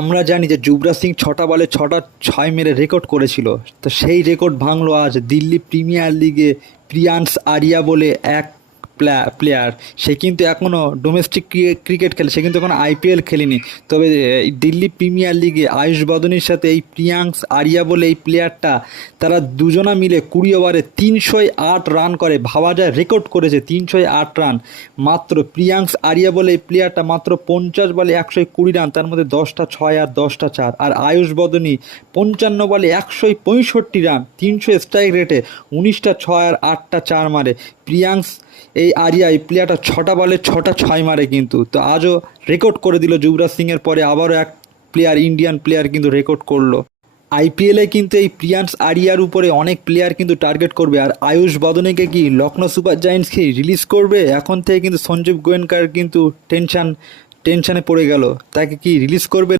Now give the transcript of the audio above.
আমরা জানি যে যুবরাজ সিং 6টা বলে 6টা 6 মেরে রেকর্ড করেছিল। তো সেই রেকর্ড ভাঙলো আজ দিল্লি প্রিমিয়ার লিগে প্রিয়ান্স আরিয়া বলে এক প্লেয়ার। সে কিন্তু এখনও ডোমেস্টিক ক্রিকেট খেলে, সে কিন্তু এখনও আইপিএল খেলেনি। তবে এই দিল্লি প্রিমিয়ার লিগে আয়ুষ বদনির সাথে এই প্রিয়াংশ আরিয়া বলে এই প্লেয়ারটা, তারা দুজনা মিলে 20 ওভারে 308 রান করে। ভাবা যায়, রেকর্ড করেছে 308 রান মাত্র। প্রিয়াংশ আরিয়া বলে এই প্লেয়ারটা মাত্র 50 বলে 120 রান, তার মধ্যে 10টা 6 আর 10টা 4। আর আয়ুষ বদনি 55 বলে 165 রান, 300 স্ট্রাইক রেটে, 19টা 6 আর 8টা 4 মারে। প্রিয়াংশ এই আরিয়া এই প্লেয়ারটা 6টা বলে 6টা 6 মারে কিন্তু। তো আজও রেকর্ড করে দিল, যুবরাজ সিংয়ের পরে আবারও এক প্লেয়ার, ইন্ডিয়ান প্লেয়ার কিন্তু রেকর্ড করলো। আইপিএলে কিন্তু এই প্রিয়ান্স আরিয়ার উপরে অনেক প্লেয়ার কিন্তু টার্গেট করবে। আর আয়ুষ বদনেকে কি লখনৌ সুপার জায়েন্টসকে রিলিজ করবে? এখন থেকে কিন্তু সঞ্জীব গোয়েঙ্কার কিন্তু টেনশনে পড়ে গেল, তাকে কি রিলিজ করবে?